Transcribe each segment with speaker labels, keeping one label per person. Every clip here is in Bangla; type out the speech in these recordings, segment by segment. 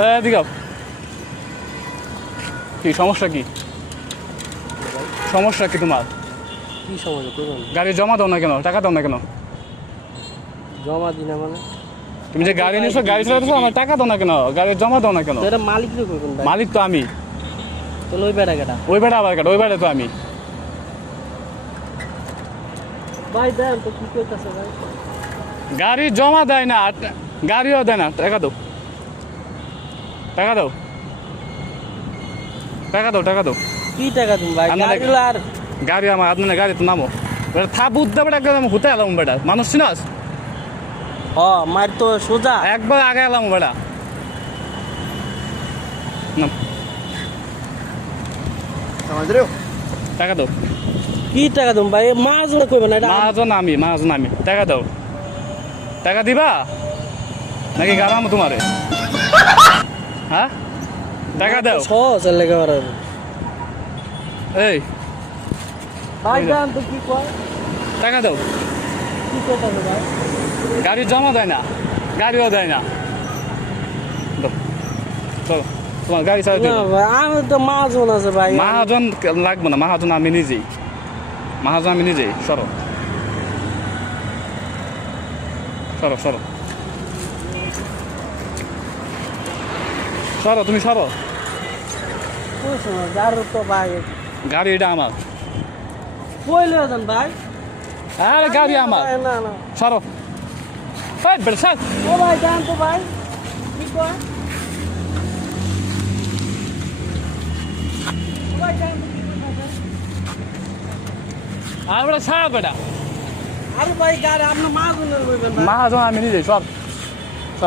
Speaker 1: এদিকে আও। কি সমস্যা কি? সমস্যা কি তোমার?
Speaker 2: কি সমস্যা করবেন?
Speaker 1: গাড়ি জমা দাও না কেন? টাকা দাও না কেন?
Speaker 2: জমা দিই না মানে?
Speaker 1: তুমি যে গাড়ি নিয়েছো, গাড়ি চালাতেছো, আমার টাকা দাও না কেন? গাড়ি জমা দাও না কেন?
Speaker 2: তো এটা মালিক রে করবেন ভাই।
Speaker 1: মালিক তো আমি।
Speaker 2: তো লই বেড়া কেটা?
Speaker 1: ওই বেটা আবার কাটা, ওই বেটা তো আমি।
Speaker 2: ভাই দেন তো কি কইতাছে ভাই?
Speaker 1: গাড়ি জমা দেয় না, গাড়িও দেয় না। টাকা দাও, টাকা দাও, টাকা দাও, টাকা দাও।
Speaker 2: কি টাকা তুমি ভাই?
Speaker 1: আপনার
Speaker 2: গাড়িগুলো আর
Speaker 1: গাড়ি আমার, আপনার গাড়ি তো নামো। বেটা থাপ উদ্দা বেটা, একদম হুতে এলাম বেটা। মানুষ চিনাস?
Speaker 2: মার তো সোজা।
Speaker 1: একবার আগে এলাম বেটা। নাম। টাকা দাও।
Speaker 2: কি টাকা তুমি ভাই? মাছ কইবেন না এটা?
Speaker 1: মহাজন আমি, মহাজন আমি। টাকা দাও। টাকা দিবা নাকি গাড়ামো তোমারে? হ্যাঁ, টাকা দাও।
Speaker 2: সহজ লেখাপড়া।
Speaker 1: এই
Speaker 2: ভাই দেন তো কি কয়?
Speaker 1: টাকা দাও।
Speaker 2: কি কইতাছে ভাই?
Speaker 1: গাড়ি জমা দেয় না, গাড়িও দেয় না। দাও। চলো, তোমার গাড়ি চালাই
Speaker 2: না
Speaker 1: দেবো।
Speaker 2: ভাই, আমি তো মাছন আছে ভাই।
Speaker 1: মহাজন লাগবো না, মহাজন আমি নিজেই। মহাজন আমি নিজেই। সরো, সরো, সরো, সরো, তুমি সরো।
Speaker 2: বুঝছো না, যার তো ভাই
Speaker 1: গাড়ি এটা আমার।
Speaker 2: কইলে দেন ভাই।
Speaker 1: আরে গাড়ি আমার।
Speaker 2: ভাই, না না
Speaker 1: সরো। এই বেটা সর।
Speaker 2: ও ভাই দেন তো ভাই। কি কয়? ও ভাই দেন তো কি কইতাছে?
Speaker 1: আর বেটা সর বেটা।
Speaker 2: আরে ভাই গাড়ি আপনি মাছনের কইবেন ভাই।
Speaker 1: মহাজন আমি নিজেই। সর, সর।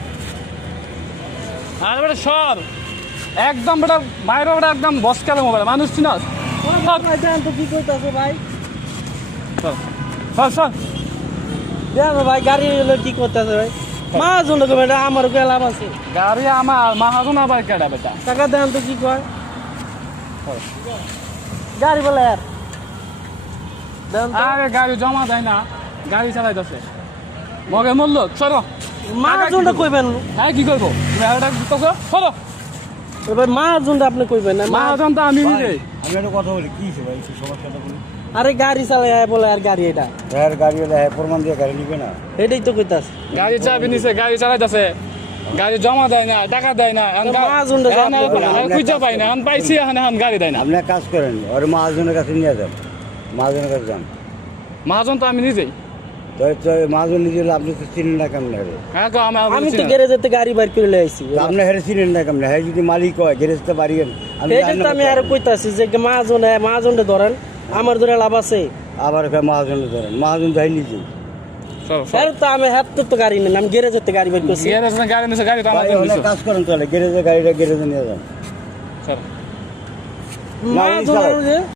Speaker 1: আর বেটা সর। একদম বেটা মায়ের বেটা একদম বস কেন মোবাইল মানুষ চিনাস?
Speaker 2: ও ভাই দেন তো কি কইতাছে ভাই?
Speaker 1: সর, সর, সর।
Speaker 2: দেন ভাই গাড়ি হলো কি করতেছে ভাই? মাছন কইবেন এটা আমার কই লাভ আছে?
Speaker 1: গাড়ি আমার, মহাজন আবার কেডা বেটা?
Speaker 2: টাকা দেন তো কি কয়?
Speaker 1: সর।
Speaker 2: গাড়ি বলে আর দেন তো।
Speaker 1: আরে গাড়ি জমা দেয় না, গাড়ি চালাইতেছে। মগে মূল্য সরো।
Speaker 2: মাছনটা কইবেন।
Speaker 1: হ্যাঁ কি করবো? তুমি আর একটা সরো।
Speaker 2: এবার মাছনটা আপনি কইবেন না?
Speaker 1: মহাজন তো আমি নিজেই।
Speaker 3: আমি একটা কথা বলি, কি হয়েছে ভাই, কি সমস্যাটা বলি?
Speaker 2: আরে গাড়ি চালায় বলে আর গাড়ি এটা
Speaker 3: হ্যাঁ গাড়ি হলে হ্যাঁ প্রমাণ দিয়ে গাড়ি নিবে না।
Speaker 2: এটাই তো কইতাছে।
Speaker 1: গাড়ি চাবি নিছে, গাড়ি চালাইতেছে, গাড়ি জমা দেয় না, টাকা দেয় না।
Speaker 2: মহাজনটা
Speaker 1: খুঁজে পাই না, এখন পাইছি, এখন গাড়ি দেয় না।
Speaker 3: আপনি এক কাজ করেন, ওর মহাজনের কাছে নিয়ে যান, মহাজনের কাছে যান।
Speaker 1: মহাজন তো আমি নিজেই।
Speaker 3: তো তো মহাজন নিজে হলে আপনি তো চিনেন না কেমন হেরে?
Speaker 1: হ্যাঁ গো,
Speaker 2: আমি তো গ্যারেজেতে গাড়ি বাইর করে লই আইছি।
Speaker 3: আপনি হেরে চিনেন না কেমন? হ্যাঁ যদি মালিক হয় গ্যারেজতে বাড়িয়েন।
Speaker 2: এইটা তো আমি আর কইতাছি যে মাছনটা ধরেন, আমার ধরে লাভ আছে।
Speaker 3: আবার মহাজনে ধরেন, মহাজন যাই নিজে।
Speaker 1: সরো,
Speaker 2: স্যার তো আমি হাত তো গাড়ি নেন, আমি গ্যারেজেতে গাড়ি বাইর করছি।
Speaker 1: গাড়ি নিছে, গাড়ি তো আমার
Speaker 3: ভাই, অনেক কাজ করেন তাহলে, গ্যারেজে গাড়িটা গ্যারেজে নিয়ে যান।
Speaker 1: সরো।
Speaker 3: না, উনি চালাক।
Speaker 2: মাছন